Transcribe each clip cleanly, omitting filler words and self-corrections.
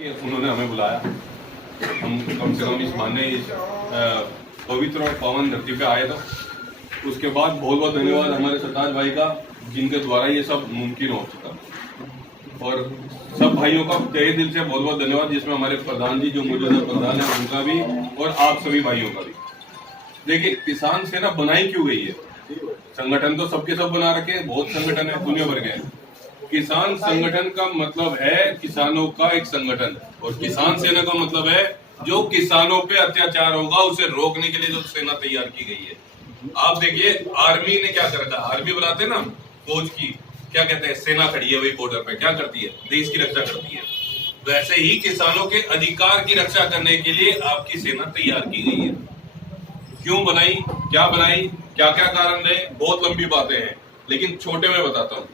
कि उन्होंने हमें बुलाया, हम कम से कम इस माने इस पवित्र और पावन धरती पे आए। तो उसके बाद बहुत बहुत धन्यवाद हमारे सरताज भाई का, जिनके द्वारा ये सब मुमकिन हो चुका। और सब भाइयों का तहे दिल से बहुत बहुत धन्यवाद, जिसमें हमारे प्रधान जी जो मौजूदा प्रधान है उनका भी और आप सभी भाइयों का भी। देखिए, किसान सेना बनाई क्यों गई है? संगठन तो सबके सब बना रखे हैं, बहुत संगठन है दुनिया भर के। किसान संगठन का मतलब है किसानों का एक संगठन, और किसान सेना का मतलब है जो किसानों पे अत्याचार होगा उसे रोकने के लिए जो सेना तैयार की गई है। आप देखिए, आर्मी ने क्या कर रखा है, आर्मी बनाते हैं ना फौज की, क्या कहते हैं, सेना खड़ी है वही बॉर्डर पे, क्या करती है, देश की रक्षा करती है। वैसे ही किसानों के अधिकार की रक्षा करने के लिए आपकी सेना तैयार की गई है। क्यों बनाई, क्या बनाई, क्या क्या कारण रहे, बहुत लंबी बातें हैं, लेकिन छोटे में बताता हूँ।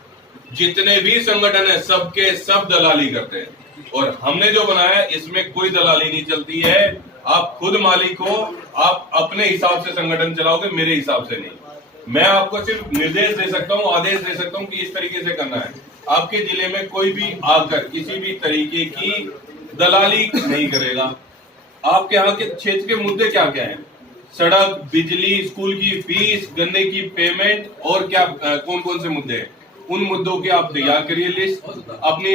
जितने भी संगठन है सबके सब दलाली करते हैं, और हमने जो बनाया है इसमें कोई दलाली नहीं चलती है। आप खुद मालिक हो, आप अपने हिसाब से संगठन चलाओगे, मेरे हिसाब से नहीं। मैं आपको सिर्फ निर्देश दे सकता हूँ, आदेश दे सकता हूँ कि इस तरीके से करना है। आपके जिले में कोई भी आकर किसी भी तरीके की दलाली नहीं करेगा। आपके यहाँ के क्षेत्र के मुद्दे क्या क्या है? सड़क, बिजली, स्कूल की फीस, गन्ने की पेमेंट, और क्या कौन कौन से मुद्दे हैं, उन मुद्दों की आप तैयार करिए लिस्ट। अपनी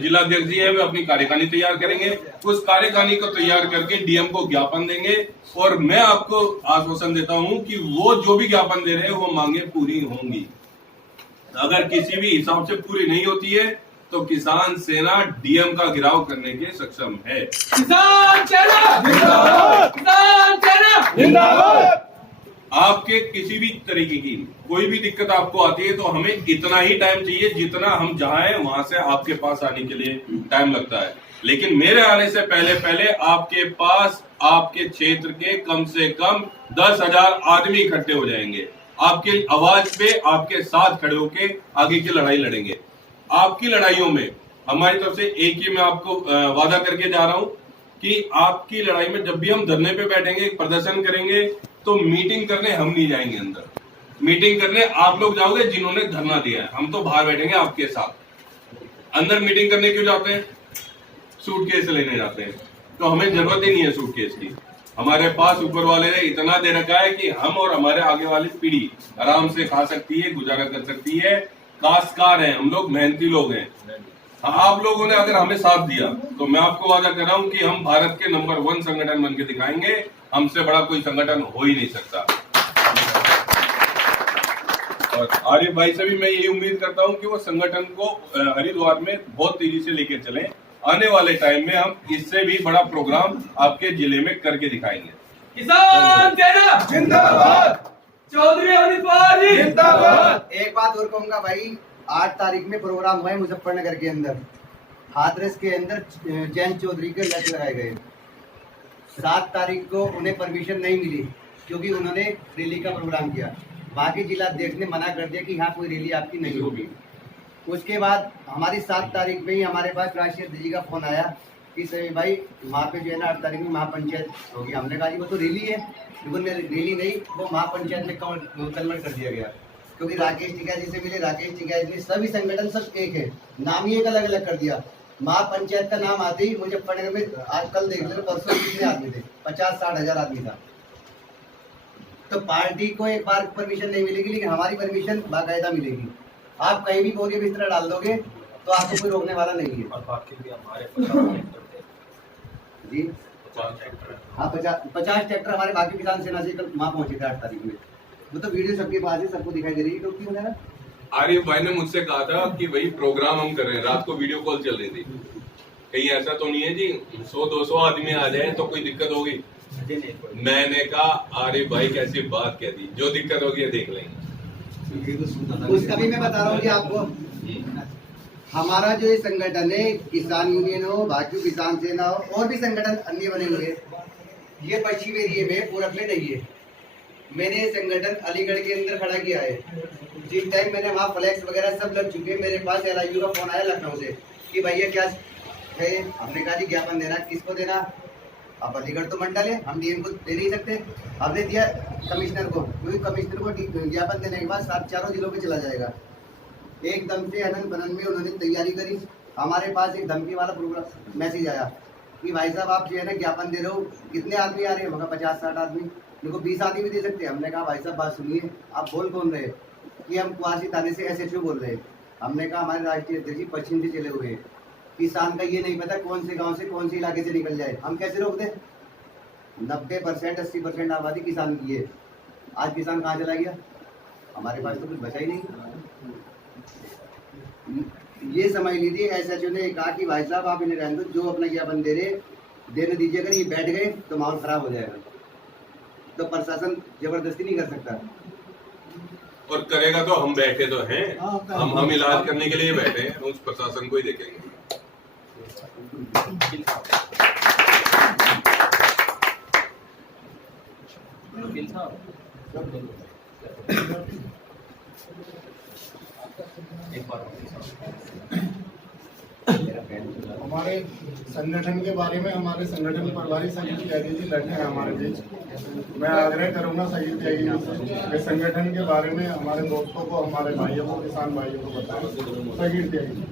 जिलाध्यक्ष जी है वे अपनी कार्यकारिणी तैयार करेंगे, उस कार्यकारिणी को तैयार करके डीएम को ज्ञापन देंगे, और मैं आपको आश्वासन देता हूं कि वो जो भी ज्ञापन दे रहे हैं वो मांगे पूरी होंगी। अगर किसी भी हिसाब से पूरी नहीं होती है तो किसान सेना डीएम का घेराव करने के सक्षम है। किसान सेना जिंदाबाद, किसान सेना जिंदाबाद। आपके किसी भी तरीके की कोई भी दिक्कत आपको आती है तो हमें इतना ही टाइम चाहिए जितना हम जहां हैं वहां से आपके पास आने के लिए टाइम लगता है। लेकिन मेरे आने से पहले पहले आपके पास आपके क्षेत्र के कम से कम 10,000 आदमी इकट्ठे हो जाएंगे, आपकी आवाज पे आपके साथ खड़े होके आगे की लड़ाई लड़ेंगे। आपकी लड़ाइयों में हमारी तरफ से एक ही मैं आपको वादा करके जा रहा हूं कि आपकी लड़ाई में जब भी हम धरने पे बैठेंगे, प्रदर्शन करेंगे, तो मीटिंग करने हम नहीं जाएंगे अंदर, मीटिंग करने आप लोग जाओगे जिन्होंने धरना दिया है। हम तो बाहर बैठेंगे आपके साथ। अंदर मीटिंग करने क्यों जाते हैं? सूटकेस लेने जाते हैं, तो हमें जरूरत ही नहीं है सूटकेस की। हमारे पास ऊपर वाले ने इतना दे रखा है कि हम और हमारे आगे वाली पीढ़ी आराम से खा सकती है, गुजारा कर सकती है। काश्तकार हैं हम लोग, मेहनती लोग हैं। आप लोगों ने अगर हमें साथ दिया तो मैं आपको वादा कर रहा हूं कि हम भारत के नंबर 1 संगठन बन के दिखाएंगे। हमसे बड़ा कोई संगठन हो ही नहीं सकता। और आरिफ भाई से भी मैं यही उम्मीद करता हूं कि वो संगठन को हरिद्वार में बहुत तेजी से लेकर चलें। आने वाले टाइम में हम इससे भी बड़ा प्रोग्राम आपके जिले में करके दिखाएंगे। किसान सेना जिंदाबाद, चौधरी हरिद्वार जी जिंदाबाद। एक बात और कहूंगा भाई, 8 तारीख में प्रोग्राम हुआ है मुजफ्फरनगर के अंदर, हाथरस के अंदर जैन चौधरी के लट लगाए गए। 7 तारीख को उन्हें परमिशन नहीं मिली क्योंकि उन्होंने रैली का प्रोग्राम किया। वहाँ के जिलाध्यक्ष ने मना कर दिया कि यहाँ कोई रैली आपकी नहीं होगी। उसके बाद हमारी 7 तारीख में ही हमारे पास राष्ट्रीय अध्यक्ष जी का फोन आया कि सही भाई वहाँ पे जो है ना 8 तारीख में महापंचायत होगी। हमने कहा जी वो तो रैली है, लेकिन रैली नहीं, वो महापंचायत में कन्वर्ट कर दिया गया क्योंकि राकेश टिकैत जी से मिले। राकेश टिकैत जी सभी संगठन सब एक है, नाम ही एक अलग अलग कर दिया। महापंचायत का नाम आते ही मुजफ्फरनगर में आज कल देख लो परसों कितने आदमी थे, 50-60 हजार आदमी था। तो पार्टी को एक बार परमिशन नहीं मिलेगी, लेकिन हमारी परमिशन बाकायदा मिलेगी। आप कहीं भी बोरिया बिस्तर डाल दोगे तो आपको कोई रोकने वाला नहीं है। और बाकी भी हमारे जी 50 ट्रैक्टर हमारे बाकी किसान सेना से कल वहाँ पहुंचे थे 8 तारीख में। वो तो वीडियो सबके पास है, सबको दिखाई दे रही है टोपी वगैरह। आरिफ भाई ने मुझसे कहा था कि वही प्रोग्राम हम कर रहे हैं, रात को वीडियो कॉल चल रही थी। कहीं ऐसा तो नहीं है जी 100-200 आदमी आ जाए तो कोई दिक्कत होगी? मैंने कहा आरिफ भाई कैसी बात कह दी, जो दिक्कत होगी देख लेंगे। उसका भी मैं बता रहा हूँ कि आपको हमारा जो ये संगठन है, किसान यूनियन हो, भाजपा किसान सेना हो, और भी संगठन अन्य बने हुए, ये पश्चिम एरिया में पूरब में नहीं है। मैंने ये संगठन अलीगढ़ के अंदर खड़ा किया है। जिस टाइम मैंने वहाँ फ्लैक्स वगैरह सब लग चुके, मेरे पास LIU का फोन आया लखनऊ से कि भैया क्या है। हमने कहा जी ज्ञापन देना, किसको देना? आप अलीगढ़ तो मंडल है, हम डीएम को दे नहीं सकते। हमने दिया कमिश्नर को, क्योंकि कमिश्नर को ज्ञापन देने के बाद 4 जिलों में चला जाएगा। एकदम से अनंत बनन में उन्होंने तैयारी करी, हमारे पास एक धमकी वाला प्रोग्राम मैसेज आया कि भाई साहब आप जो है ना ज्ञापन दे रहे हो, कितने आदमी आ रहे हैं? मगर 50-60 आदमी, देखो 20 आदमी भी दे सकते हैं। हमने कहा भाई साहब बात सुनिए, आप बोल कौन रहे? कि हम कुआसी थाने से SHO बोल रहे हैं। हमने कहा हमारे राष्ट्रीय अध्यक्ष जी पश्चिम से चले हुए हैं, किसान का ये नहीं पता कौन से गांव से कौन से इलाके से निकल जाए, हम कैसे रोक दें? 90% 80% आबादी किसान की है। आज किसान कहाँ चला गया? हमारे पास तो कुछ बचा ही नहीं। ये समझ लीजिए SHO ने कहा कि भाई साहब आप इन्हें रहने दो, जो अपना ज्ञापन दे रहे देने दीजिए, अगर ये बैठ गए तो माहौल खराब हो जाएगा। तो प्रशासन जबरदस्ती नहीं कर सकता, और करेगा तो हम बैठे तो हैं, हम इलाज करने के लिए बैठे हैं, उस प्रशासन को ही देखेंगे। हमारे संगठन के बारे में हमारे संगठन प्रभारी सजीव त्यागी जी बैठे हैं हमारे बीच। मैं आग्रह करूंगा सजीव त्यागी जी से कि संगठन के बारे में हमारे दोस्तों को, हमारे भाइयों को, किसान भाइयों को बताएं। सजीव त्यागी जी।